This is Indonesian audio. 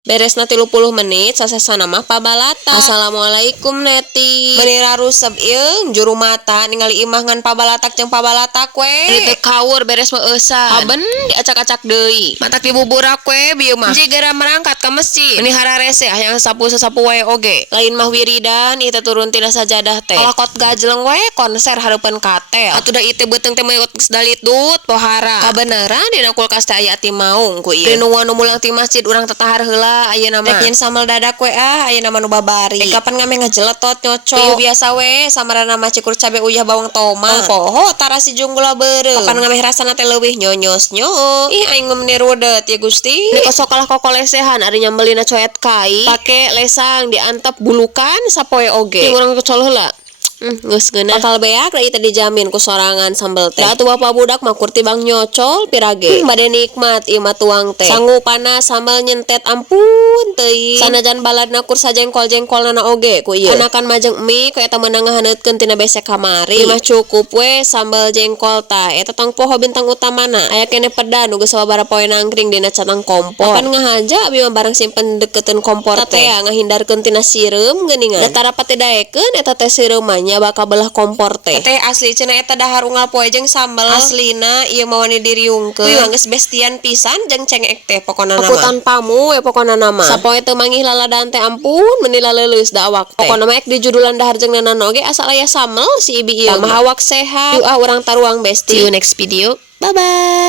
Beresna 30 menit sasesana mah pabalata. Assalamualaikum Neti. Menira rusep ieu juru mata ningali imah ngan pabalatak jeung pabalatak we. Ini teh kaur beres mah eusan. Haben diacak-acak deui. Matak dibuburak we bieu mah. Jigera merangkat ka masjid. Meni hararese hayang sapu-sapu wae oge. Lain mah wiridan ieu teh turun tina sajadah teh. Kalakot gajleng we konser hareupeun katel. Atuh da ieu teh beuteung teh meuyot geus dalitdut pohara. Kabeneran dina kulkas teh aya ati maung ku ieu. Dinu nu mulang ti masjid urang tetahar heula. Ayeuna mah rek nyen sambal dadak we ayeuna mah nu babari. Kapan ngame ngajeletot nyocok. Ieu biasa we samarana mah cikur cabe uyah bawang tomat. Poho tara si junggula beureuh. Kapan ngame rasana teh leuwih nyonyos-nyos. Ih aing mah meni rudet ya Gusti. Nek sok kalah kokolesehan ari nyambelina coet kai. Pake lesang diantep bulukan sapoe oge. Jeung urang kecol heula. Geus geunah bakal beak da ieu teh dijamin ku sorangan sambel teh. Da atuh bapak budak mah kur tibang nyocol pirage. Bade nikmat ieu mah tuang teh. Sanggupana sambal nyentet ampun teuing. Sanajan baladna kur sajengkol-jengkolna oge ku ieu. Anakan majeng mie ku eta meunang ngahaneutkeun tina besek kamari. Ieu mah cukup we sambal jengkol tah. Eta tong poho bintang utamana. Aya keneh peda nu geus sababaraha poe nangkring dina catang kompor. Kapan ngahaja abi mah bareng simpen deketeun kompor teh ngahindarkeun tina sireum geuningan. Da tarapat teh daekeun eta teh sireum mah bakal belah kompor teh. Teh asli cenah eta dahar unggal poe jeung sambal. Aslina ieu mah wani diriungkeun. Ieu geus bestian pisan jeung cengek teh pokona nama. Putan pamu we pokona nama. Sapoe teu manggih laladan teh ampun meuni laleuleus da awak teh. Pokona mah ek di judulan dahar jeung nanan oge asal aya sambel si ibi ieu. Mah awak sehat. Yuk urang taruang besti. See you next video. Bye bye.